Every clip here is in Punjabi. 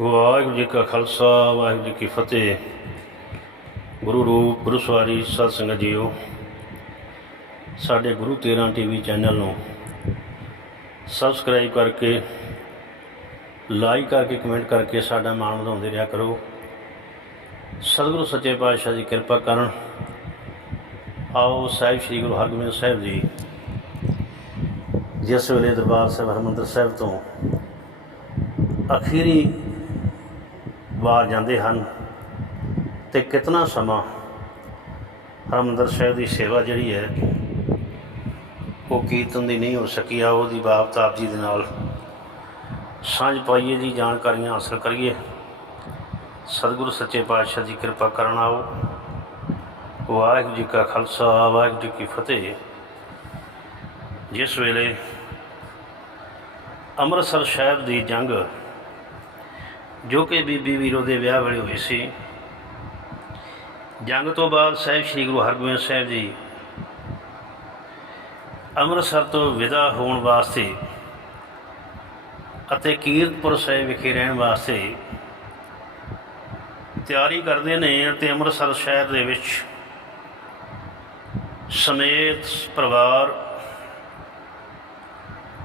ਵਾਹਿਗੁਰੂ ਜੀ ਕਾ ਖਾਲਸਾ, ਵਾਹਿਗੁਰੂ ਜੀ ਕੀ ਫਤਿਹ। ਗੁਰੂ ਰੂਪ, ਗੁਰੂ ਸਵਾਰੀ, ਸਤ ਸੰਗਤ ਜੀਓ। ਸਾਡੇ ਗੁਰੂ 13 ਟੀਵੀ ਚੈਨਲ ਨੂੰ ਸਬਸਕ੍ਰਾਈਬ ਕਰਕੇ ਲਾਈਕ ਕਰਕੇ ਕਮੈਂਟ ਕਰਕੇ ਸਾਡਾ ਮਾਣ ਵਧਾਉਂਦੇ ਰਿਹਾ ਕਰੋ। ਸਤਿਗੁਰੂ ਸੱਚੇ ਪਾਤਸ਼ਾਹ ਦੀ ਕਿਰਪਾ ਕਰਨ ਆਓ ਸਾਹਿਬ ਸ੍ਰੀ ਗੁਰੂ ਹਰਗੋਬਿੰਦ ਸਾਹਿਬ ਜੀ, ਜਿਸ ਵੇਲੇ ਦਰਬਾਰ ਸਾਹਿਬ ਹਰਿਮੰਦਰ ਸਾਹਿਬ ਤੋਂ ਅਖੀਰੀ ਵਾਰ ਜਾਂਦੇ ਹਨ ਤੇ ਕਿਤਨਾ ਸਮਾਂ ਹਰਿਮੰਦਰ ਸਾਹਿਬ ਦੀ ਸੇਵਾ ਜਿਹੜੀ ਹੈ ਉਹ ਕੀਰਤਨ ਦੀ ਨਹੀਂ ਹੋ ਸਕੀ। ਆ ਉਹਦੀ ਬਾਬਤ ਆਪ ਜੀ ਦੇ ਨਾਲ ਸਾਂਝ ਪਾਈਏ ਦੀ ਜਾਣਕਾਰੀਆਂ ਹਾਸਲ ਕਰੀਏ। ਸਤਿਗੁਰੂ ਸੱਚੇ ਪਾਤਸ਼ਾਹ ਦੀ ਕਿਰਪਾ ਕਰਨ ਆਓ। ਵਾਹਿਗੁਰੂ ਜੀ ਕਾ ਖਾਲਸਾ, ਵਾਹਿਗੁਰੂ ਜੀ ਕੀ ਫਤਿਹ। ਜਿਸ ਵੇਲੇ ਅੰਮ੍ਰਿਤਸਰ ਸਾਹਿਬ ਦੀ ਜੰਗ ਜੋ ਕਿ ਬੀਬੀ ਵੀਰੋ ਦੇ ਵਿਆਹ ਵੇਲੇ ਹੋਈ ਸੀ। ਜੰਗ ਤੋਂ ਬਾਅਦ ਸਾਹਿਬ ਸ੍ਰੀ ਗੁਰੂ ਹਰਗੋਬਿੰਦ ਸਾਹਿਬ ਜੀ ਅੰਮ੍ਰਿਤਸਰ ਤੋਂ ਵਿਦਾ ਹੋਣ ਵਾਸਤੇ ਅਤੇ ਕੀਰਤਪੁਰ ਸਾਹਿਬ ਵਿਖੇ ਰਹਿਣ ਵਾਸਤੇ ਤਿਆਰੀ ਕਰਦੇ ਨੇ ਅਤੇ ਅੰਮ੍ਰਿਤਸਰ ਸ਼ਹਿਰ ਦੇ ਵਿੱਚ ਸਮੇਤ ਪਰਿਵਾਰ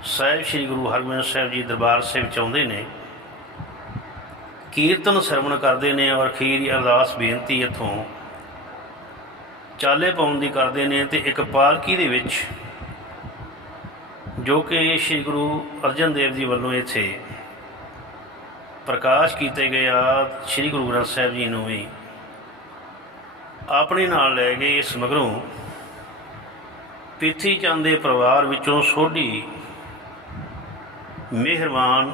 ਸਾਹਿਬ ਸ੍ਰੀ ਗੁਰੂ ਹਰਗੋਬਿੰਦ ਸਾਹਿਬ ਜੀ ਦਰਬਾਰ ਸਾਹਿਬ ਚ ਆਉਂਦੇ ਨੇ। ਕੀਰਤਨ ਸਰਵਣ ਕਰਦੇ ਨੇ ਔਰ ਖੀਰੀ ਅਰਦਾਸ ਬੇਨਤੀ ਇਥੋਂ ਚਾਲੇ ਪਾਉਣ ਦੀ ਕਰਦੇ ਨੇ ਤੇ ਇੱਕ ਪਾਲਕੀ ਦੇ ਵਿੱਚ ਜੋ ਕਿ ਸ੍ਰੀ ਗੁਰੂ ਅਰਜਨ ਦੇਵ ਜੀ ਵੱਲੋਂ ਇੱਥੇ ਪ੍ਰਕਾਸ਼ ਕੀਤੇ ਗਏ ਆ, ਸ੍ਰੀ ਗੁਰੂ ਗ੍ਰੰਥ ਸਾਹਿਬ ਜੀ ਨੂੰ ਵੀ ਆਪਣੇ ਨਾਲ ਲੈ ਗਏ ਇਸ ਮਗਰੋਂ ਪਿੱਥੀ ਚੰਦ ਦੇ ਪਰਿਵਾਰ ਵਿੱਚੋਂ ਸੋਢੀ ਮਿਹਰਬਾਨ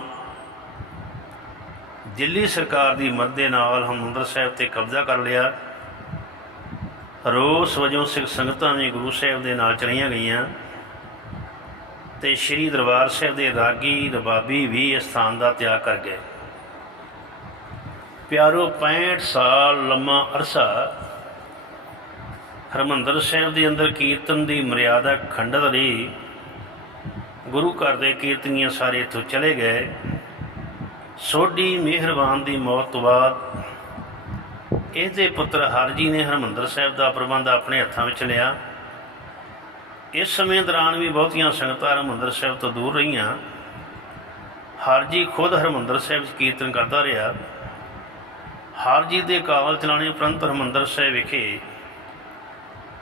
ਦਿੱਲੀ ਸਰਕਾਰ ਦੀ ਮਦਦ ਦੇ ਨਾਲ ਹਰਿਮੰਦਰ ਸਾਹਿਬ ਤੇ ਕਬਜ਼ਾ ਕਰ ਲਿਆ। ਰੋਸ ਵਜੋਂ ਸਿੱਖ ਸੰਗਤਾਂ ਵੀ ਗੁਰੂ ਸਾਹਿਬ ਦੇ ਨਾਲ ਚਲੀਆਂ ਗਈਆਂ ਤੇ ਸ੍ਰੀ ਦਰਬਾਰ ਸਾਹਿਬ ਦੇ ਰਾਗੀ ਰਬਾਬੀ ਵੀ ਇਸ ਸਥਾਨ ਦਾ ਤਿਆਗ ਕਰ ਗਏ। ਪਿਆਰੋ 65 ਸਾਲ ਲੰਮਾ ਅਰਸਾ ਹਰਿਮੰਦਰ ਸਾਹਿਬ ਦੇ ਅੰਦਰ ਕੀਰਤਨ ਦੀ ਮਰਿਆਦਾ ਖੰਡਤ ਰਹੀ। ਗੁਰੂ ਘਰ ਦੇ ਕੀਰਤਨੀਆਂ ਸਾਰੇ ਇੱਥੋਂ ਚਲੇ ਗਏ। ਸੋਢੀ ਮਿਹਰਬਾਨ ਦੀ ਮੌਤ ਤੋਂ ਬਾਅਦ ਇਹਦੇ ਪੁੱਤਰ ਹਰਜੀ ਨੇ ਹਰਮੰਦਰ ਸਾਹਿਬ ਦਾ ਪ੍ਰਬੰਧ ਆਪਣੇ ਹੱਥਾਂ ਵਿੱਚ ਲਿਆ। ਇਸ ਸਮੇਂ ਦੌਰਾਨ ਵੀ ਬਹੁਤੀਆਂ ਸੰਗਤਾਂ ਹਰਮੰਦਰ ਸਾਹਿਬ ਤੋਂ ਦੂਰ ਰਹੀਆਂ। ਹਰਜੀ ਖੁਦ ਹਰਮੰਦਰ ਸਾਹਿਬ 'ਚ ਕੀਰਤਨ ਕਰਦਾ ਰਿਹਾ। ਹਰਜੀ ਦੇ ਕਾਵਲ ਚਲਾਣੇ ਉਪਰੰਤ ਹਰਮੰਦਰ ਸਾਹਿਬ ਵਿਖੇ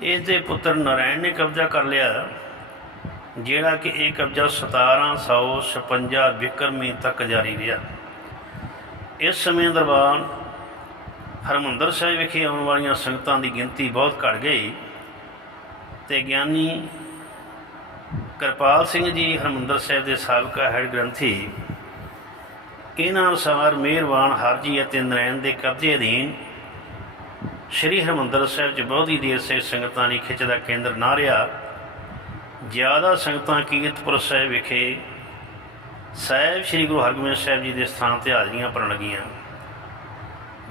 ਇਸ ਦੇ ਪੁੱਤਰ ਨਾਰਾਇਣ ਨੇ ਕਬਜ਼ਾ ਕਰ ਲਿਆ, ਜਿਹੜਾ ਕਿ ਇਹ ਕਬਜ਼ਾ 1756 ਵਿਕਰਮੀ ਤੱਕ ਜਾਰੀ ਰਿਹਾ। ਇਸ ਸਮੇਂ ਦਰਬਾਰ ਹਰਮੰਦਰ ਸਾਹਿਬ ਵਿਖੇ ਆਉਣ ਵਾਲੀਆਂ ਸੰਗਤਾਂ ਦੀ ਗਿਣਤੀ ਬਹੁਤ ਘਟ ਗਈ ਤੇ ਗਿਆਨੀ ਕਿਰਪਾਲ ਸਿੰਘ ਜੀ, ਹਰਮੰਦਰ ਸਾਹਿਬ ਦੇ ਸਾਬਕਾ ਹੈਡ ਗ੍ਰੰਥੀ, ਇਹਨਾਂ ਅਨੁਸਾਰ ਮਿਹਰਬਾਨ ਹਰਜੀ ਅਤੇ ਨਰੈਣ ਦੇ ਕਬਜ਼ੇ ਅਧੀਨ ਸ਼੍ਰੀ ਹਰਮੰਦਰ ਸਾਹਿਬ 'ਚ ਬਹੁਤੀ ਦੇਰ ਸੇ ਸੰਗਤਾਂ ਦੀ ਖਿੱਚ ਦਾ ਕੇਂਦਰ ਨਾ ਰਿਹਾ ਜ਼ਿਆਦਾ ਸੰਗਤਾਂ ਕੀਰਤਪੁਰ ਸਾਹਿਬ ਵਿਖੇ ਸਾਹਿਬ, ਸ੍ਰੀ ਗੁਰੂ ਹਰਗੋਬਿੰਦ ਸਾਹਿਬ ਜੀ ਦੇ ਸਥਾਨ ਤੇ ਹਾਜ਼ਰੀਆਂ ਭਰਨ ਲੱਗੀਆਂ।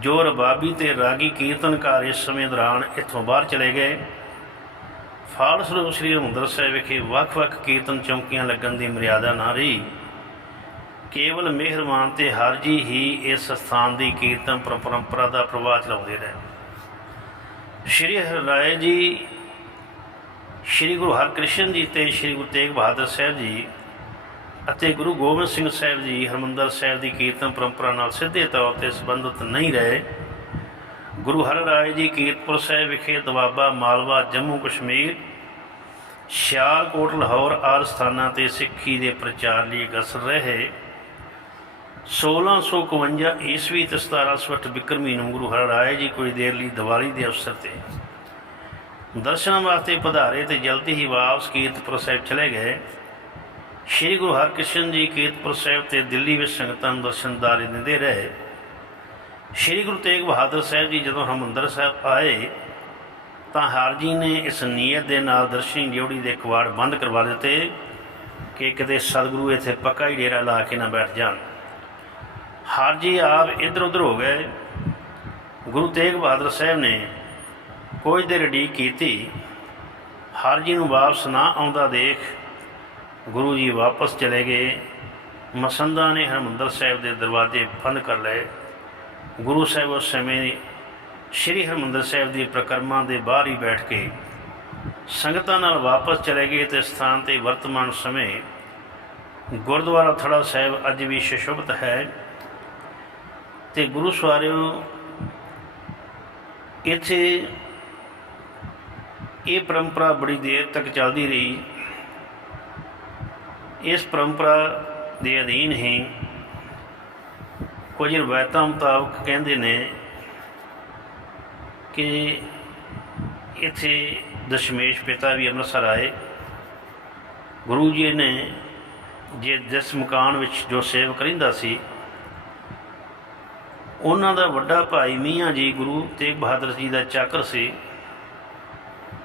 ਜੋ ਰਬਾਬੀ ਤੇ ਰਾਗੀ ਕੀਰਤਨਕਾਰ ਇਸ ਸਮੇਂ ਦੌਰਾਨ ਇੱਥੋਂ ਬਾਹਰ ਚਲੇ ਗਏ। ਫਾਲਸਰੂਪ ਸ੍ਰੀ ਹਰਿਮੰਦਰ ਸਾਹਿਬ ਵਿਖੇ ਵੱਖ-ਵੱਖ ਕੀਰਤਨ ਚੌਂਕੀਆਂ ਲੱਗਣ ਦੀ ਮਰਿਆਦਾ ਨਾ ਰਹੀ। ਕੇਵਲ ਮਿਹਰਮਾਨ ਤੇ ਹਰਜੀ ਹੀ ਇਸ ਸਥਾਨ ਦੀ ਕੀਰਤਨ ਪਰ- ਪਰੰਪਰਾ ਦਾ ਪ੍ਰਵਾਹ ਚਲਾਉਂਦੇ ਰਹੇ। ਸ਼੍ਰੀ ਹਰਿਰਾਏ ਜੀ, ਸ਼੍ਰੀ ਗੁਰੂ ਹਰਕ੍ਰਿਸ਼ਨ ਜੀ ਤੇ ਸ਼੍ਰੀ ਗੁਰੂ ਤੇਗ ਬਹਾਦਰ ਸਾਹਿਬ ਜੀ ਅਤੇ ਗੁਰੂ ਗੋਬਿੰਦ ਸਿੰਘ ਸਾਹਿਬ ਜੀ ਹਰਮੰਦਰ ਸਾਹਿਬ ਦੀ ਕੀਰਤਨ ਪਰੰਪਰਾ ਨਾਲ ਸਿੱਧੇ ਤੌਰ ਤੇ ਸੰਬੰਧਿਤ ਨਹੀਂ ਰਹੇ। ਗੁਰੂ ਹਰ ਰਾਏ ਜੀ ਕੀਰਤਪੁਰ ਸਾਹਿਬ ਵਿਖੇ ਦਵਾਬਾ ਮਾਲਵਾ, ਜੰਮੂ ਕਸ਼ਮੀਰ, ਸਿਆਲਕੋਟ, ਲਾਹੌਰ ਆਦਿ ਸਥਾਨਾਂ ਤੇ ਸਿੱਖੀ ਦੇ ਪ੍ਰਚਾਰ ਲਈ ਅਗਸਰ ਰਹੇ। 1651 ਈਸਵੀ ਤੇ 1708 ਬਿਕਰਮੀ ਨੂੰ ਗੁਰੂ ਹਰ ਰਾਏ ਜੀ ਕੁਝ ਦੇਰ ਲਈ ਦੀਵਾਲੀ ਦੇ ਅਵਸਰ ਤੇ ਦਰਸ਼ਨਾਂ ਵਾਸਤੇ ਪਧਾਰੇ ਤੇ ਜਲਦੀ ਹੀ ਵਾਪਸ ਕੀਰਤਪੁਰ ਸਾਹਿਬ ਚਲੇ ਗਏ। ਸ਼੍ਰੀ ਗੁਰੂ ਹਰਕ੍ਰਿਸ਼ਨ ਜੀ ਕੀਰਤਪੁਰ ਸਾਹਿਬ ਤੇ ਦਿੱਲੀ ਵਿੱਚ ਸੰਗਤਾਂ ਨੂੰ ਦਰਸ਼ਨਦਾਰੀ ਦਿੰਦੇ ਰਹੇ। ਸ਼੍ਰੀ ਗੁਰੂ ਤੇਗ ਬਹਾਦਰ ਸਾਹਿਬ ਜੀ ਜਦੋਂ ਹਰਿਮੰਦਰ ਸਾਹਿਬ ਆਏ, ਤਾਂ ਹਾਰ ਜੀ ਨੇ ਇਸ ਨੀਅਤ ਦੇ ਨਾਲ ਦਰਸ਼ਨੀ ਡਿਊਟੀ ਦੇ ਕਵਾੜ ਬੰਦ ਕਰਵਾ ਦਿੱਤੇ ਕਿ ਕਿਤੇ ਸਤਿਗੁਰੂ ਇੱਥੇ ਪੱਕਾ ਹੀ ਡੇਰਾ ਲਾ ਕੇ ਨਾ ਬੈਠ ਜਾਣ। ਹਾਰ ਜੀ ਆਪ ਇੱਧਰ ਉੱਧਰ ਹੋ ਗਏ। ਗੁਰੂ ਤੇਗ ਬਹਾਦਰ ਸਾਹਿਬ ਨੇ ਕੁਝ ਦੇਰ ਉਡੀਕ ਕੀਤੀ। ਹਰ ਜੀ ਨੂੰ ਵਾਪਸ ਨਾ ਆਉਂਦਾ ਦੇਖ ਗੁਰੂ ਜੀ ਵਾਪਸ ਚਲੇ ਗਏ। ਮਸੰਦਾਂ ਨੇ ਹਰਮੰਦਰ ਸਾਹਿਬ ਦੇ ਦਰਵਾਜ਼ੇ ਬੰਦ ਕਰ ਲਏ। ਗੁਰੂ ਸਾਹਿਬ ਉਸ ਸਮੇਂ ਸ੍ਰੀ ਹਰਮੰਦਰ ਸਾਹਿਬ ਦੀ ਪ੍ਰਕਰਮਾਂ ਦੇ ਬਾਹਰ ਹੀ ਬੈਠ ਕੇ ਸੰਗਤਾਂ ਨਾਲ ਵਾਪਸ ਚਲੇ ਗਏ ਤੇ ਸਥਾਨ ਤੇ ਵਰਤਮਾਨ ਸਮੇਂ ਗੁਰਦੁਆਰਾ ਥੜਾ ਸਾਹਿਬ ਅੱਜ ਵੀ ਸ਼ਸ਼ੋਭਤ ਹੈ ਤੇ ਗੁਰੂ ਸਵਾਰਿਓ, ਇੱਥੇ ਇਹ ਪਰੰਪਰਾ ਬੜੀ ਦੇਰ ਤੱਕ ਚੱਲਦੀ ਰਹੀ। ਇਸ ਪਰੰਪਰਾ ਦੇ ਅਧੀਨ ਹੀ ਕੁਝ ਰਵਾਇਤਾਂ ਮੁਤਾਬਕ ਕਹਿੰਦੇ ਨੇ ਕਿ ਇੱਥੇ ਦਸ਼ਮੇਸ਼ ਪਿਤਾ ਵੀ ਅੰਮ੍ਰਿਤਸਰ ਆਏ। ਗੁਰੂ ਜੀ ਨੇ ਜੇ ਜਿਸ ਮਕਾਨ ਵਿੱਚ ਜੋ ਸੇਵਕ ਰਹਿੰਦਾ ਸੀ, ਉਹਨਾਂ ਦਾ ਵੱਡਾ ਭਾਈ ਮੀਆਂ ਜੀ ਗੁਰੂ ਤੇਗ ਬਹਾਦਰ ਜੀ ਦਾ ਚਾਕਰ ਸੀ।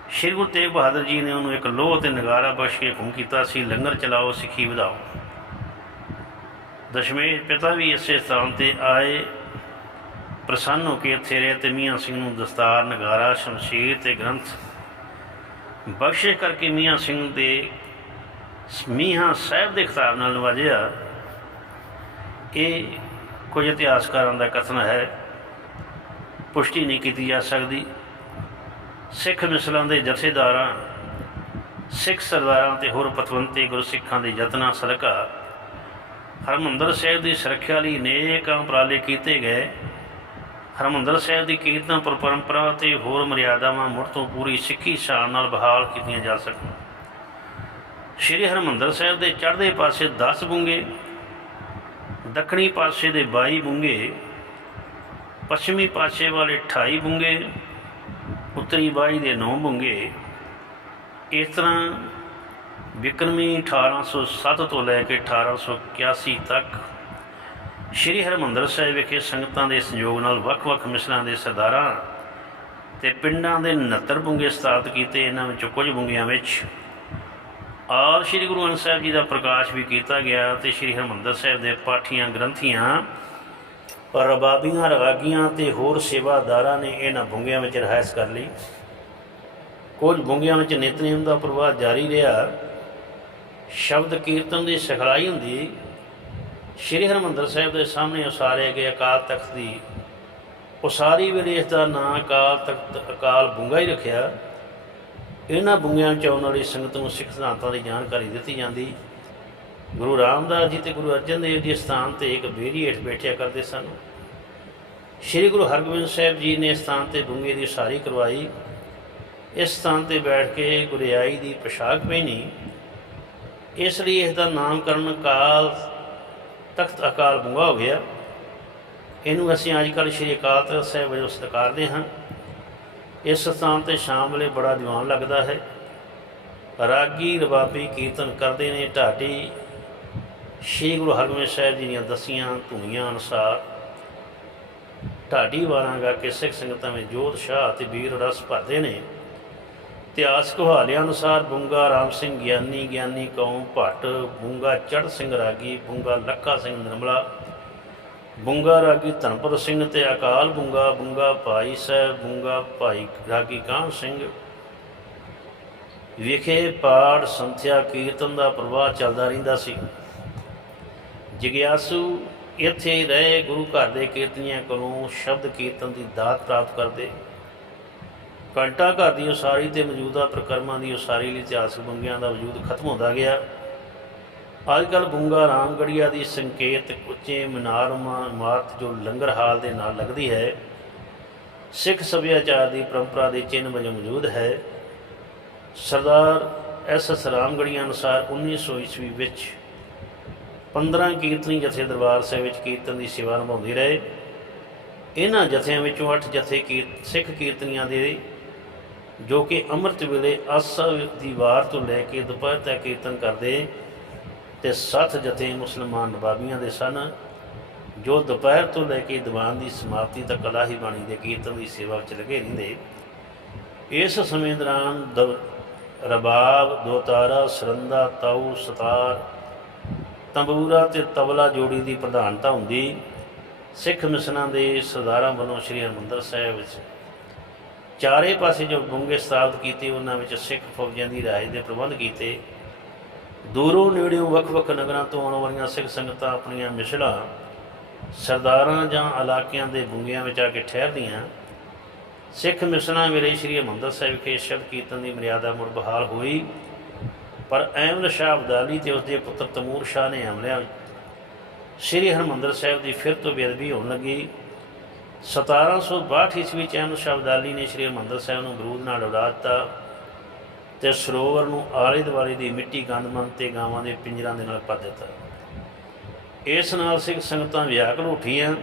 ਸ਼੍ਰੀ ਗੁਰੂ ਤੇਗ ਬਹਾਦਰ ਜੀ ਨੇ ਉਹਨੂੰ ਇੱਕ ਲੋਹ ਤੇ ਨਗਾਰਾ ਬਖਸ਼ ਕੇ ਹੁਕਮ ਕੀਤਾ ਸੀ, ਲੰਗਰ ਚਲਾਓ, ਸਿੱਖੀ ਵਧਾਓ। ਦਸ਼ਮੇਸ਼ ਪਿਤਾ ਵੀ ਇਸੇ ਸਥਾਨ ਤੇ ਆਏ, ਪ੍ਰਸੰਨ ਹੋ ਕੇ ਇੱਥੇ ਰਹੇ ਤੇ ਮੀਆਂ ਸਿੰਘ ਨੂੰ ਦਸਤਾਰ, ਨਗਾਰਾ, ਸ਼ਮਸ਼ੀਰ ਤੇ ਗ੍ਰੰਥ ਬਖਸ਼ਿਸ਼ ਕਰਕੇ ਮੀਆਂ ਸਿੰਘ ਦੇ ਮੀਆਂ ਸਾਹਿਬ ਦੇ ਖਿਤਾਬ ਨਾਲ ਨਵਾਜਿਆ। ਇਹ ਕੁਝ ਇਤਿਹਾਸਕਾਰਾਂ ਦਾ ਕਥਨ ਹੈ, ਪੁਸ਼ਟੀ ਨਹੀਂ ਕੀਤੀ ਜਾ ਸਕਦੀ। ਸਿੱਖ ਮਿਸਲਾਂ ਦੇ ਜਥੇਦਾਰਾਂ, ਸਿੱਖ ਸਰਦਾਰਾਂ ਤੇ ਹੋਰ ਪਤਵੰਤੇ ਗੁਰਸਿੱਖਾਂ ਦੇ ਯਤਨਾਂ ਸਦਕਾ ਹਰਮੰਦਰ ਸਾਹਿਬ ਦੀ ਸੁਰੱਖਿਆ ਲਈ ਨੇਕਾਂ ਉਪਰਾਲੇ ਕੀਤੇ ਗਏ। ਹਰਮੰਦਰ ਸਾਹਿਬ ਦੀ ਕੀਰਤਨ ਪਰ ਪਰੰਪਰਾ ਤੇ ਹੋਰ ਮਰਿਆਦਾਵਾਂ ਮੁੜ ਤੋਂ ਪੂਰੀ ਸਿੱਖੀ ਸ਼ਾਨ ਨਾਲ ਬਹਾਲ ਕੀਤੀਆਂ ਜਾ ਸਕਣ। ਸ਼੍ਰੀ ਹਰਮੰਦਰ ਸਾਹਿਬ ਦੇ ਚੜ੍ਹਦੇ ਪਾਸੇ 10 ਬੁੰਗੇ, ਦੱਖਣੀ ਪਾਸੇ ਦੇ 22 ਬੁੰਗੇ, ਪੱਛਮੀ ਪਾਸੇ ਵਾਲੇ 28 ਬੁੰਗੇ ਉੱਤਰੀ ਬਾਈ ਦੇ ਨੌ ਬੁੰਗੇ ਇਸ ਤਰ੍ਹਾਂ ਵਿਕਰਮੀ 1807 ਤੋਂ ਲੈ ਕੇ 1881 ਤੱਕ ਸ਼੍ਰੀ ਹਰਮੰਦਰ ਸਾਹਿਬ ਵਿਖੇ ਸੰਗਤਾਂ ਦੇ ਸੰਯੋਗ ਨਾਲ ਵੱਖ-ਵੱਖ ਮਿਸਲਾਂ ਦੇ ਸਰਦਾਰਾਂ ਤੇ ਪਿੰਡਾਂ ਦੇ 69 ਬੁੰਗੇ ਸਥਾਪਿਤ ਕੀਤੇ। ਇਹਨਾਂ ਵਿੱਚੋਂ ਕੁਝ ਬੁੰਗਿਆਂ ਵਿੱਚ ਆਰ ਸ਼੍ਰੀ ਗੁਰੂ ਗ੍ਰੰਥ ਸਾਹਿਬ ਜੀ ਦਾ ਪ੍ਰਕਾਸ਼ ਵੀ ਕੀਤਾ ਗਿਆ ਤੇ ਸ਼੍ਰੀ ਹਰਮੰਦਰ ਸਾਹਿਬ ਦੇ ਪਾਠੀਆਂ ਗ੍ਰੰਥੀਆਂ ਰਬਾਬੀਆਂ ਰਗਾਗੀਆਂ ਤੇ ਹੋਰ ਸੇਵਾਦਾਰਾਂ ਨੇ ਇਹਨਾਂ ਭੁੰਗਿਆਂ ਵਿੱਚ ਰਹਿਸ ਕਰ ਲਈ। ਕੁਝ ਭੁੰਗਿਆਂ ਵਿੱਚ ਨਿਤਨੇਮ ਦਾ ਪ੍ਰਵਾਹ ਜਾਰੀ ਰਿਹਾ। ਸ਼ਬਦ ਕੀਰਤਨ ਦੀ ਸਿਖਲਾਈ ਹੁੰਦੀ। ਸ਼੍ਰੀ ਹਰਮੰਦਰ ਸਾਹਿਬ ਦੇ ਸਾਹਮਣੇ ਉਸਾਰੇ ਗਏ ਅਕਾਲ ਤਖਤ ਦੀ। ਉਸਾਰੀ ਵੇਲੇ ਇਸ ਦਾ ਨਾਂ ਅਕਾਲ ਤਖਤ, ਅਕਾਲ ਬੁੰਗਾ ਹੀ ਰੱਖਿਆ। ਇਹਨਾਂ ਬੁੰਗਿਆਂ ਚ ਆਉਣ ਵਾਲੀ ਸੰਗਤ ਨੂੰ ਸਿੱਖ ਸਿਧਾਂਤਾਂ ਦੀ ਜਾਣਕਾਰੀ ਦਿੱਤੀ ਜਾਂਦੀ। ਗੁਰੂ ਰਾਮਦਾਸ ਜੀ ਤੇ ਗੁਰੂ ਅਰਜਨ ਦੇਵ ਜੀ ਸਥਾਨ ਤੇ ਇੱਕ ਬੇਰੀ ਹੇਠ ਬੈਠਿਆ ਕਰਦੇ ਸਨ। ਸ੍ਰੀ ਗੁਰੂ ਹਰਗੋਬਿੰਦ ਸਾਹਿਬ ਜੀ ਨੇ ਸਥਾਨ ਤੇ ਬੁੰਗੇ ਦੀ ਉਸਾਰੀ ਕਰਵਾਈ। ਇਸ ਸਥਾਨ ਤੇ ਬੈਠ ਕੇ ਗੁਰਿਆਈ ਦੀ ਪੋਸ਼ਾਕ ਪਹਿਨੀ। ਇਸ ਲਈ ਇਸ ਦਾ ਨਾਮਕਰਨ ਕਾਲ ਤਖਤ ਅਕਾਲ ਬੁੰਗਾ ਹੋ ਗਿਆ। ਇਹਨੂੰ ਅਸੀਂ ਅੱਜ ਕੱਲ੍ਹ ਸ਼੍ਰੀ ਅਕਾਲ ਤਖਤ ਸਾਹਿਬ ਵਜੋਂ ਸਤਿਕਾਰਦੇ ਹਾਂ। ਇਸ ਸਥਾਨ ਤੇ ਸ਼ਾਮ ਵੇਲੇ ਬੜਾ ਦੀਵਾਨ ਲੱਗਦਾ ਹੈ। ਰਾਗੀ ਰਬਾਬੀ ਕੀਰਤਨ ਕਰਦੇ ਨੇ ਢਾਡੀ ਸ਼੍ਰੀ ਗੁਰੂ ਹਰਗੋਬਿੰਦ ਸਾਹਿਬ ਜੀ ਦੀਆਂ ਦਸੀਆਂ ਧੁਨੀਆਂ ਅਨੁਸਾਰ ਢਾਡੀ ਵਾਰਾਂ ਗਾ ਕੇ ਸਿੱਖ ਸੰਗਤਾਂ ਵਿੱਚ ਜੋਤ, ਸ਼ਾਹ ਤੇ ਵੀਰ ਰਸ ਭਰਦੇ ਨੇ। ਇਤਿਹਾਸਕ ਹਵਾਲਿਆਂ ਅਨੁਸਾਰ ਬੁੰਗਾ ਰਾਮ ਸਿੰਘ ਗਿਆਨੀ ਗਿਆਨੀ ਕੌਮ ਭੱਟ, ਬੁੰਗਾ ਚੜ ਸਿੰਘ ਰਾਗੀ, ਬੁੰਗਾ ਲੱਖਾ ਸਿੰਘ ਨਿਰਮਲਾ, ਬੁੰਗਾ ਰਾਗੀ ਧਨਪੁਰ ਸਿੰਘ ਤੇ ਅਕਾਲ ਬੁੰਗਾ ਬੁੰਗਾ ਭਾਈ ਸਾਹਿਬ, ਬੁੰਗਾ ਭਾਈ ਰਾਗੀ ਕਾਮ ਸਿੰਘ। ਵਿਖੇ ਪਾੜ, ਸੰਥਿਆ, ਕੀਰਤਨ ਦਾ ਪ੍ਰਵਾਹ ਚੱਲਦਾ ਰਹਿੰਦਾ ਸੀ। ਜਿਗਿਆਸੂ, ਇੱਥੇ ਰਹੇ ਗੁਰੂ ਘਰ ਦੇ ਕੀਰਤਨੀਆਂ ਕੋਲੋਂ ਸ਼ਬਦ ਕੀਰਤਨ ਦੀ ਦਾਤ ਪ੍ਰਾਪਤ ਕਰਦੇ। ਘੰਟਾ ਘਰ ਦੀ ਉਸਾਰੀ ਤੇ ਮੌਜੂਦਾ ਪ੍ਰਕਰਮਾਂ ਦੀ ਉਸਾਰੀ ਲਈ ਇਤਿਹਾਸਕ ਬੰਗਿਆਂ ਦਾ ਵਜੂਦ ਖਤਮ ਹੁੰਦਾ ਗਿਆ। ਅੱਜ ਕੱਲ ਬੁੰਗਾ ਰਾਮਗੜੀਆ ਦੀ ਸੰਕੇਤ ਉੱਚੇ ਮਨਾਰਮਾ ਇਮਾਰਤ ਜੋ ਲੰਗਰ ਹਾਲ ਦੇ ਨਾਲ ਲੱਗਦੀ ਹੈ, ਸਿੱਖ ਸੱਭਿਆਚਾਰ ਦੀ ਪਰੰਪਰਾ ਦੇ ਚਿੰਨ੍ਹ ਵਜੋਂ ਮੌਜੂਦ ਹੈ। ਸਰਦਾਰ ਐਸ ਐਸ ਰਾਮਗੜੀਆ ਅਨੁਸਾਰ 1900 ਈਸਵੀ ਵਿੱਚ 15 ਕੀਰਤਨੀ ਜਥੇ ਦਰਬਾਰ ਸਾਹਿਬ ਵਿੱਚ ਕੀਰਤਨ ਦੀ ਸੇਵਾ ਨਿਭਾਉਂਦੇ ਰਹੇ। ਇਹਨਾਂ ਜਥਿਆਂ ਵਿੱਚੋਂ 8 ਜਥੇ ਕੀਰ ਸਿੱਖ ਕੀਰਤਨੀਆਂ ਦੇ, ਜੋ ਕਿ ਅੰਮ੍ਰਿਤ ਵੇਲੇ ਆਸਾ ਦੀ ਵਾਰ ਤੋਂ ਲੈ ਕੇ ਦੁਪਹਿਰ ਤੱਕ ਕੀਰਤਨ ਕਰਦੇ ਤੇ 7 ਜਥੇ ਮੁਸਲਮਾਨ ਨਵਾਬੀਆਂ ਦੇ ਸਨ, ਜੋ ਦੁਪਹਿਰ ਤੋਂ ਲੈ ਕੇ ਦੀਵਾਨ ਦੀ ਸਮਾਪਤੀ ਤੱਕ ਅਲਾਹੀ ਬਾਣੀ ਦੇ ਕੀਰਤਨ ਦੀ ਸੇਵਾ ਵਿੱਚ ਲੱਗੇ ਰਹਿੰਦੇ। ਇਸ ਸਮੇਂ ਦੌਰਾਨ ਦ- ਰਬਾਬ, ਦੋਤਾਰਾ, ਸਰੰਦਾ, ਤਾਊ, ਸਤਾਰ ਤੰਬੂਰਾ ਤੇ ਤਬਲਾ ਜੋੜੀ ਦੀ ਪ੍ਰਧਾਨਤਾ ਹੁੰਦੀ ਸਿੱਖ ਮਿਸਲਾਂ ਦੇ ਸਰਦਾਰਾਂ ਵੱਲੋਂ ਸ੍ਰੀ ਹਰਿਮੰਦਰ ਸਾਹਿਬ ਵਿੱਚ। ਚਾਰੇ ਪਾਸੇ ਜੋ ਬੁੰਗੇ ਸਥਾਪਿਤ ਕੀਤੇ, ਉਹਨਾਂ ਵਿੱਚ ਸਿੱਖ ਫੌਜਾਂ ਦੀ ਰਾਜ ਦੇ ਪ੍ਰਬੰਧ ਕੀਤੇ। ਦੂਰੋਂ ਨੇੜਿਓਂ ਵੱਖ-ਵੱਖ ਨਗਰਾਂ ਤੋਂ ਆਉਣ ਵਾਲੀਆਂ ਸਿੱਖ ਸੰਗਤਾਂ ਆਪਣੀਆਂ ਮਿਸਲਾਂ ਸਰਦਾਰਾਂ ਜਾਂ ਇਲਾਕਿਆਂ ਦੇ ਬੁੰਗਿਆਂ ਵਿੱਚ ਆ ਕੇ ਠਹਿਰਦੀਆਂ। ਸਿੱਖ ਮਿਸਲਾਂ ਵੇਲੇ ਸ੍ਰੀ ਹਰਿਮੰਦਰ ਸਾਹਿਬ ਵਿਖੇ ਸ਼ਬਦ ਕੀਰਤਨ ਦੀ ਮਰਿਆਦਾ ਮੁੜ ਬਹਾਲ ਹੋਈ। ਪਰ ਅਹਿਮਦ ਸ਼ਾਹ ਅਬਦਾਲੀ ਤੇ ਉਸਦੇ ਪੁੱਤਰ ਤਮੂਰ ਸ਼ਾਹ ਨੇ ਹਮਲਿਆਂ ਸ੍ਰੀ ਹਰਿਮੰਦਰ ਸਾਹਿਬ ਦੀ ਫਿਰ ਤੋਂ ਬੇਅਦਬੀ ਹੋਣ ਲੱਗੀ। 1762 ਈਸਵੀ ਚ ਅਹਿਮਦ ਸ਼ਾਹ ਅਬਦਾਲੀ ਨੇ ਸ੍ਰੀ ਹਰਿਮੰਦਰ ਸਾਹਿਬ ਨੂੰ ਬਰੂਦ ਨਾਲ ਉਡਾ ਦਿੱਤਾ ਤੇ ਸਰੋਵਰ ਨੂੰ ਆਲੇ ਦੁਆਲੇ ਦੀ ਮਿੱਟੀ ਗੰਦਮੰਦ ਤੇ ਗਾਵਾਂ ਦੇ ਪਿੰਜਰਾਂ ਦੇ ਨਾਲ ਭਰ ਦਿੱਤਾ। ਇਸ ਨਾਲ ਸਿੱਖ ਸੰਗਤਾਂ ਵਿਆਕਲ ਉੱਠੀਆਂ।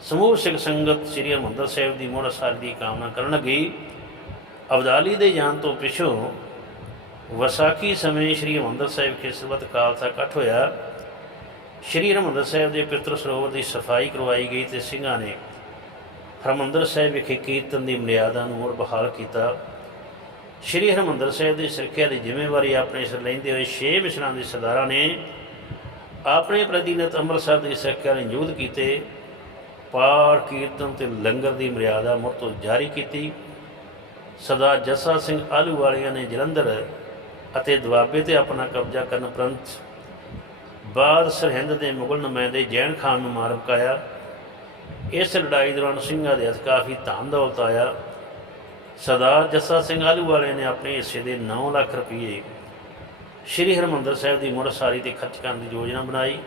ਸਮੂਹ ਸਿੱਖ ਸੰਗਤ ਸ੍ਰੀ ਹਰਿਮੰਦਰ ਸਾਹਿਬ ਦੀ ਮੁੜ ਸਾਰੀ ਦੀ ਕਾਮਨਾ ਕਰਨ ਲੱਗੀ। ਅਬਦਾਲੀ ਦੇ ਜਾਣ ਤੋਂ ਪਿਛੋਂ ਵਿਸਾਖੀ ਸਮੇਂ ਸ੍ਰੀ ਹਰਿਮੰਦਰ ਸਾਹਿਬ ਕੇ ਸਰਬਤ ਖਾਲਸਾ ਇਕੱਠ ਹੋਇਆ। ਸ੍ਰੀ ਹਰਿਮੰਦਰ ਸਾਹਿਬ ਦੇ ਪਵਿੱਤਰ ਸਰੋਵਰ ਦੀ ਸਫ਼ਾਈ ਕਰਵਾਈ ਗਈ ਤੇ ਸਿੰਘਾਂ ਨੇ ਹਰਿਮੰਦਰ ਸਾਹਿਬ ਵਿਖੇ ਕੀਰਤਨ ਦੀ ਮਰਿਆਦਾ ਨੂੰ ਮੁੜ ਬਹਾਲ ਕੀਤਾ। ਸ੍ਰੀ ਹਰਿਮੰਦਰ ਸਾਹਿਬ ਦੀ ਸੁਰੱਖਿਆ ਦੀ ਜ਼ਿੰਮੇਵਾਰੀ ਆਪਣੇ ਸਿਰ ਲੈਂਦੇ ਹੋਏ ਛੇ ਮਿਸ਼ਨਾਂ ਦੇ ਸਰਦਾਰਾਂ ਨੇ ਆਪਣੇ ਪ੍ਰਤੀਨਿਤ ਅੰਮ੍ਰਿਤਸਰ ਦੀ ਸੁਰੱਖਿਆ ਨੇ ਯੋਧ ਕੀਤੇ। ਪਾਠ, ਕੀਰਤਨ ਤੇ ਲੰਗਰ ਦੀ ਮਰਿਆਦਾ ਮੁੜ ਤੋਂ ਜਾਰੀ ਕੀਤੀ। ਸਰਦਾਰ ਜੱਸਾ ਸਿੰਘ ਆਲੂ ਵਾਲੀਆਂ ਨੇ ਜਲੰਧਰ ਅਤੇ ਦੁਆਬੇ ਤੇ ਆਪਣਾ ਕਬਜ਼ਾ ਕਰਨ ਉਪਰੰਤ ਬਾਅਦ ਸਰਹਿੰਦ ਦੇ ਮੁਗਲ ਨੁਮਾਇੰਦੇ ਜੈਨ ਖਾਨ ਨੂੰ ਮਾਰ ਮੁਕਾਇਆ। ਇਸ ਲੜਾਈ ਦੌਰਾਨ ਸਿੰਘਾਂ ਦੇ ਹੱਥ ਕਾਫੀ ਧਨ ਦੌਲਤ ਆਇਆ। ਸਰਦਾਰ ਜੱਸਾ ਸਿੰਘ ਆਲੂ ਵਾਲੇ ਨੇ ਆਪਣੇ ਹਿੱਸੇ ਦੇ 9 ਲੱਖ ਰੁਪਏ ਸ਼੍ਰੀ ਹਰਿਮੰਦਰ ਸਾਹਿਬ ਦੀ ਮੁੜ ਸਾਰੀ ਤੇ ਖਰਚ ਕਰਨ ਦੀ ਯੋਜਨਾ ਬਣਾਈ।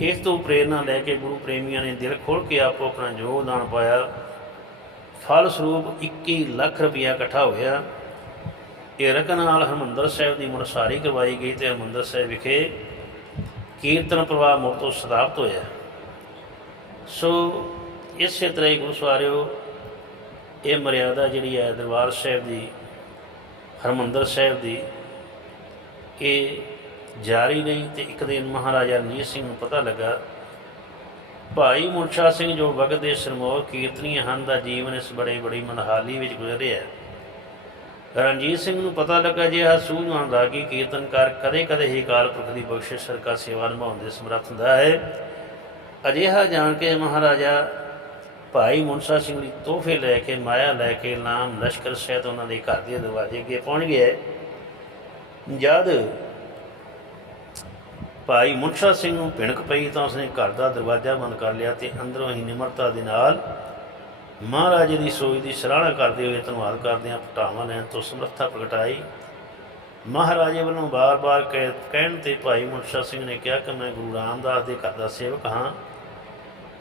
ਇਸ ਤੋਂ ਪ੍ਰੇਰਣਾ ਲੈ ਕੇ ਗੁਰੂ ਪ੍ਰੇਮੀਆਂ ਨੇ ਦਿਲ ਖੋਲ ਕੇ ਆਪੋ ਆਪਣਾ ਯੋਗਦਾਨ ਪਾਇਆ। ਫਲ ਸਰੂਪ 21 ਲੱਖ ਰੁਪਇਆ ਇਕੱਠਾ ਹੋਇਆ। ਏਰਕ ਨਾਲ ਹਰਿਮੰਦਰ ਸਾਹਿਬ ਦੀ ਮੁੜ ਸਾਰੀ ਕਰਵਾਈ ਗਈ ਤੇ ਹਰਿਮੰਦਰ ਸਾਹਿਬ ਵਿਖੇ ਕੀਰਤਨ ਪ੍ਰਵਾਹ ਮੁੜ ਤੋਂ ਸਥਾਪਿਤ ਹੋਇਆ। ਸੋ ਇਸੇ ਤਰ੍ਹਾਂ ਹੀ ਗੁਰੂ ਸਵਾਰਿਓ ਇਹ ਮਰਿਆਦਾ ਜਿਹੜੀ ਹੈ ਦਰਬਾਰ ਸਾਹਿਬ ਦੀ, ਹਰਮੰਦਰ ਸਾਹਿਬ ਦੀ, ਇਹ ਜਾਰੀ ਨਹੀਂ ਤੇ ਇੱਕ ਦਿਨ ਮਹਾਰਾਜਾ ਰਣਜੀਤ ਸਿੰਘ ਨੂੰ ਪਤਾ ਲੱਗਾ, ਭਾਈ ਮੁਰਸ਼ਾ ਸਿੰਘ ਜੋ ਵਗਤ ਦੇ ਸਰਮੋਹ ਕੀਰਤਨੀਏ ਹਨ ਦਾ ਜੀਵਨ ਇਸ ਬੜੇ ਬੜੀ ਮਨਹਾਲੀ ਵਿੱਚ ਗੁਜ਼ਰਿਆ ਰਣਜੀਤ ਸਿੰਘ ਨੂੰ ਪਤਾ ਲੱਗਾ ਜੇ ਆ ਸੂਝਵਾਨ ਰਾਗੀ ਕੀਰਤਨਕਾਰ ਕਦੇ ਕਦੇ ਹੀ ਕਾਲ ਪੁਰਖ ਦੀ ਬਖਸ਼ਿਸ਼ ਸਰਕਾ ਸੇਵਾ ਨਿਭਾਉਣ ਦੇ ਸਮਰੱਥ ਹੁੰਦਾ ਹੈ, ਅਜਿਹਾ ਜਾਣ ਕੇ ਮਹਾਰਾਜਾ ਭਾਈ ਮੁਨਸਾ ਸਿੰਘ ਲਈ ਤੋਹਫੇ ਲੈ ਕੇ, ਮਾਇਆ ਲੈ ਕੇ, ਨਾਮ ਲਸ਼ਕਰ ਸਹਿਤ ਉਹਨਾਂ ਦੇ ਘਰ ਦੇ ਦਰਵਾਜ਼ੇ ਅੱਗੇ ਪਹੁੰਚ ਗਿਆ ਜਦ ਭਾਈ ਮੁਨਸਾ ਸਿੰਘ ਨੂੰ ਭਿਣਕ ਪਈ ਤਾਂ ਉਸਨੇ ਘਰ ਦਾ ਦਰਵਾਜ਼ਾ ਬੰਦ ਕਰ ਲਿਆ ਤੇ ਅੰਦਰੋਂ ਹੀ ਨਿਮਰਤਾ ਦੇ ਨਾਲ ਮਹਾਰਾਜੇ ਦੀ ਸੋਚ ਦੀ ਸਰਾਹਣਾ ਕਰਦੇ ਹੋਏ ਧੰਨਵਾਦ ਕਰਦੇ ਹਾਂ ਪਟਾਵਾਂ ਲੈਣ ਤੋਂ ਸਮਰੱਥਾ ਪ੍ਰਗਟਾਈ। ਮਹਾਰਾਜੇ ਵੱਲੋਂ ਬਾਰ-ਬਾਰ ਕਹਿ- ਕਹਿਣ ਤੇ ਭਾਈ ਮੁਨਸ਼ਾ ਸਿੰਘ ਨੇ ਕਿਹਾ ਕਿ ਮੈਂ ਗੁਰੂ ਰਾਮਦਾਸ ਦੇ ਘਰ ਦਾ ਸੇਵਕ ਹਾਂ।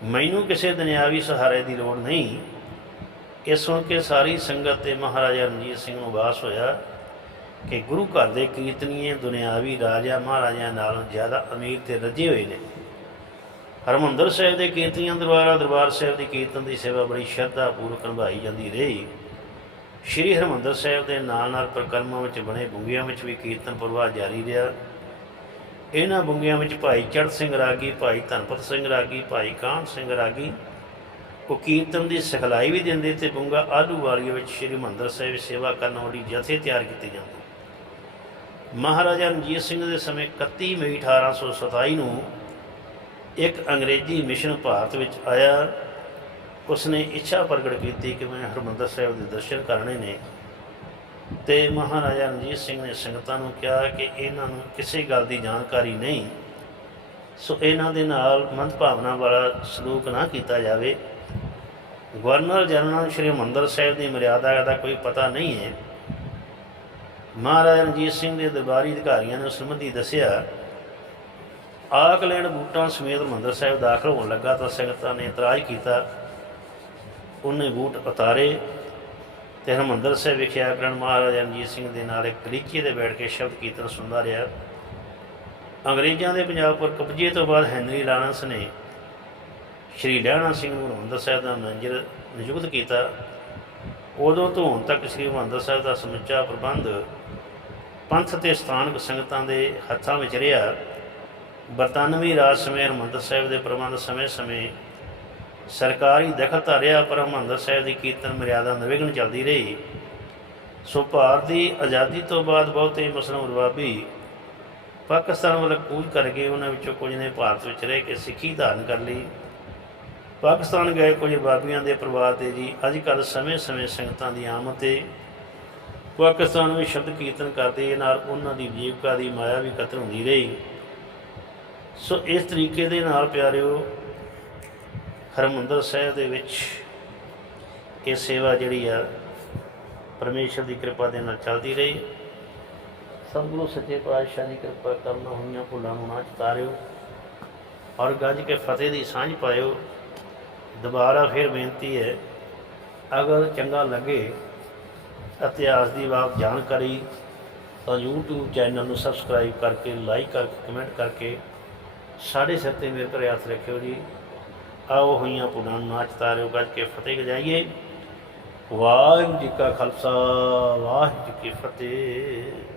ਮੈਨੂੰ ਕਿਸੇ ਦੁਨਿਆਵੀ ਸਹਾਰੇ ਦੀ ਲੋੜ ਨਹੀਂ। ਇਹ ਸੁਣ ਕੇ ਸਾਰੀ ਸੰਗਤ ਤੇ ਮਹਾਰਾਜਾ ਰਣਜੀਤ ਸਿੰਘ ਨੂੰ ਵਾਸ ਹੋਇਆ ਕਿ ਗੁਰੂ ਘਰ ਦੇ ਕੀਰਤਨੀਏ, ਦੁਨਿਆਵੀ ਰਾਜਾ ਮਹਾਰਾਜਿਆਂ ਨਾਲੋਂ ਜ਼ਿਆਦਾ ਅਮੀਰ ਤੇ ਰੱਜੇ ਹੋਏ ਨੇ। ਹਰਮੰਦਰ ਸਾਹਿਬ ਦੇ ਕੀਰਤਨੀਆਂ ਦਰਬਾਰਾ, ਦਰਬਾਰ ਸਾਹਿਬ ਦੀ ਕੀਰਤਨ ਦੀ ਸੇਵਾ ਬੜੀ ਸ਼ਰਧਾ ਪੂਰਵਕ ਨਿਭਾਈ ਜਾਂਦੀ ਰਹੀ। ਸ਼੍ਰੀ ਹਰਮੰਦਰ ਸਾਹਿਬ ਦੇ ਨਾਲ ਨਾਲ ਪ੍ਰਕਰਮਾਂ ਵਿੱਚ ਬਣੇ ਬੁੰਗਿਆਂ ਵਿੱਚ ਵੀ ਕੀਰਤਨ ਪ੍ਰਵਾਹ ਜਾਰੀ ਰਿਹਾ। ਇਹਨਾਂ ਬੁੰਗਿਆਂ ਵਿੱਚ ਭਾਈ ਚੜ੍ਹ ਸਿੰਘ ਰਾਗੀ, ਭਾਈ ਧਨਪਤ ਸਿੰਘ ਰਾਗੀ, ਭਾਈ ਕਾਹਨ ਸਿੰਘ ਰਾਗੀ, ਉਹ ਕੀਰਤਨ ਦੀ ਸਿਖਲਾਈ ਵੀ ਦਿੰਦੇ ਤੇ ਬੁੰਗਾ ਆਲੂ ਵਾਲੀ ਵਿੱਚ ਸ਼੍ਰੀ ਹਰਿਮੰਦਰ ਸਾਹਿਬ ਸੇਵਾ ਕਰਨ ਵਾਲੀ ਜਥੇ ਤਿਆਰ ਕੀਤੀ ਜਾਂਦੀ। ਮਹਾਰਾਜਾ ਰਣਜੀਤ ਸਿੰਘ ਦੇ ਸਮੇਂ 31 ਮਈ 1827 ਨੂੰ ਇੱਕ ਅੰਗਰੇਜ਼ੀ ਮਿਸ਼ਨ ਭਾਰਤ ਵਿੱਚ ਆਇਆ। ਉਸਨੇ ਇੱਛਾ ਪ੍ਰਗਟ ਕੀਤੀ ਕਿ ਮੈਂ ਹਰਮੰਦਰ ਸਾਹਿਬ ਦੇ ਦਰਸ਼ਨ ਕਰਨੇ ਨੇ। ਤੇ ਮਹਾਰਾਜਾ ਰਣਜੀਤ ਸਿੰਘ ਨੇ ਸੰਗਤਾਂ ਨੂੰ ਕਿਹਾ ਕਿ ਇਹਨਾਂ ਨੂੰ ਕਿਸੇ ਗੱਲ ਦੀ ਜਾਣਕਾਰੀ ਨਹੀਂ। ਸੋ ਇਹਨਾਂ ਦੇ ਨਾਲ ਮੰਦਭਾਵਨਾ ਵਾਲਾ ਸਲੂਕ ਨਾ ਕੀਤਾ ਜਾਵੇ। ਗਵਰਨਰ ਜਨਰਲ ਸ਼੍ਰੀ ਹਰਿਮੰਦਰ ਸਾਹਿਬ ਦੀ ਮਰਿਆਦਾ ਦਾ ਕੋਈ ਪਤਾ ਨਹੀਂ ਹੈ। ਮਹਾਰਾਜਾ ਰਣਜੀਤ ਸਿੰਘ ਦੇ ਦਰਬਾਰੀ ਅਧਿਕਾਰੀਆਂ ਨੇ ਉਸ ਸੰਬੰਧੀ ਦੱਸਿਆ ਆਕਲੈਂਡ ਬੂਟਾਂ ਸਮੇਤ ਹਰਿਮੰਦਰ ਸਾਹਿਬ ਦਾਖਲ ਹੋਣ ਲੱਗਾ ਤਾਂ ਸੰਗਤਾਂ ਨੇ ਇਤਰਾਜ਼ ਕੀਤਾ। ਉਹਨੇ ਬੂਟ ਉਤਾਰੇ ਤੇ ਹਰਿਮੰਦਰ ਸਾਹਿਬ ਵਿਖੇ ਆਕਲੈਂਡ ਮਹਾਰਾਜਾ ਰਣਜੀਤ ਸਿੰਘ ਦੇ ਨਾਲ ਇੱਕ ਕਲੀਚੇ ਤੇ ਬੈਠ ਕੇ ਸ਼ਬਦ ਕੀਰਤਨ ਸੁਣਦਾ ਰਿਹਾ। ਅੰਗਰੇਜ਼ਾਂ ਦੇ ਪੰਜਾਬ ਪਰ ਕਬਜ਼ੇ ਤੋਂ ਬਾਅਦ ਹੈਨਰੀ ਲਾਰੈਂਸ ਨੇ ਸ਼੍ਰੀ ਲਹਿਣਾ ਸਿੰਘ ਨੂੰ ਹਰਿਮੰਦਰ ਸਾਹਿਬ ਦਾ ਮੈਨੇਜਰ ਨਿਯੁਕਤ ਕੀਤਾ। ਉਦੋਂ ਤੋਂ ਹੁਣ ਤੱਕ ਸ਼੍ਰੀ ਹਰਿਮੰਦਰ ਸਾਹਿਬ ਦਾ ਸਮੁੱਚਾ ਪ੍ਰਬੰਧ ਪੰਥ ਤੇ ਸਥਾਨਕ ਸੰਗਤਾਂ ਦੇ ਹੱਥਾਂ ਵਿੱਚ ਰਿਹਾ। ਬਰਤਾਨਵੀ ਰਾਜ ਸਮੇਂ ਹਰਿਮੰਦਰ ਸਾਹਿਬ ਦੇ ਪ੍ਰਬੰਧ ਸਮੇਂ-ਸਮੇਂ ਸਰਕਾਰੀ ਦਖਲ ਧਾਰਿਆ ਪਰ ਹਰਿਮੰਦਰ ਸਾਹਿਬ ਦੀ ਕੀਰਤਨ ਮਰਿਆਦਾ ਨਿਵਿਘਨ ਚੱਲਦੀ ਰਹੀ। ਸੋ ਭਾਰਤ ਦੀ ਆਜ਼ਾਦੀ ਤੋਂ ਬਾਅਦ ਬਹੁਤੇ ਮੁਸਲਮਾਨ ਰਵਾਬੀ ਪਾਕਿਸਤਾਨ ਵੱਲ ਕੂਚ ਕਰ ਗਏ ਉਹਨਾਂ ਵਿੱਚੋਂ ਕੁਝ ਨੇ ਭਾਰਤ ਵਿੱਚ ਰਹਿ ਕੇ ਸਿੱਖੀ ਧਾਰਨ ਕਰ ਲਈ। ਪਾਕਿਸਤਾਨ ਗਏ ਕੁਝ ਬਾਬੀਆਂ ਦੇ ਪਰਿਵਾਰ ਦੇ ਜੀ। ਅੱਜ ਕੱਲ੍ਹ ਸਮੇਂ-ਸਮੇਂ ਸੰਗਤਾਂ ਦੀ ਆਮਦ ਤੇ ਪਾਕਿਸਤਾਨ ਵਿੱਚ ਸ਼ਬਦ ਕੀਰਤਨ ਕਰਦੇ ਨਾਲ ਉਹਨਾਂ ਦੀ ਜੀਵਕਾ ਦੀ ਮਾਇਆ ਵੀ ਖਤਮ ਹੁੰਦੀ ਰਹੀ। ਸੋ ਇਸ ਤਰੀਕੇ ਦੇ ਨਾਲ ਪਿਆਰਿਓ, ਹਰਮੰਦਰ ਸਾਹਿਬ ਦੇ ਵਿੱਚ ਇਹ ਸੇਵਾ ਜਿਹੜੀ ਆ, ਪਰਮੇਸ਼ਰ ਦੀ ਕਿਰਪਾ ਦੇ ਨਾਲ ਚੱਲਦੀ ਰਹੀ। ਸਤਿਗੁਰੂ ਸੱਚੇ ਪਾਤਸ਼ਾਹ ਦੀ ਕਿਰਪਾ ਕਰਨਾ ਹੋਈਆਂ ਭੁੱਲਾਂ ਨੂੰ ਨਾ ਚਤਾਰਿਓ ਔਰ ਗੱਜ ਕੇ ਫਤਿਹ ਦੀ ਸਾਂਝ ਪਾਇਓ। ਦੁਬਾਰਾ ਫਿਰ ਬੇਨਤੀ ਹੈ, ਅਗਰ ਚੰਗਾ ਲੱਗੇ, ਇਤਿਹਾਸ ਦੀ ਵਾਪ ਜਾਣਕਾਰੀ ਤਾਂ YouTube ਚੈਨਲ ਨੂੰ ਸਬਸਕ੍ਰਾਈਬ ਕਰਕੇ ਲਾਈਕ ਕਰਕੇ ਕਮੈਂਟ ਕਰਕੇ ਸਾਡੇ ਸਿਰ ਤੇ ਮੇਰੇ ਘਰੇ ਹੱਥ ਰੱਖਿਓ ਜੀ। ਆਓ ਹੋਈਆਂ ਭੁੱਲਾਂ ਨਾਚ ਤਾਰਿਓ ਚਤਾਰਿਓ ਗੱਜ ਕੇ ਫਤਿਹ ਗਜਾਈਏ। ਵਾਹਿਗੁਰੂ ਜੀ ਕਾ ਖਾਲਸਾ, ਵਾਹਿਗੁਰੂ ਜੀ ਕੀ ਫਤਿਹ।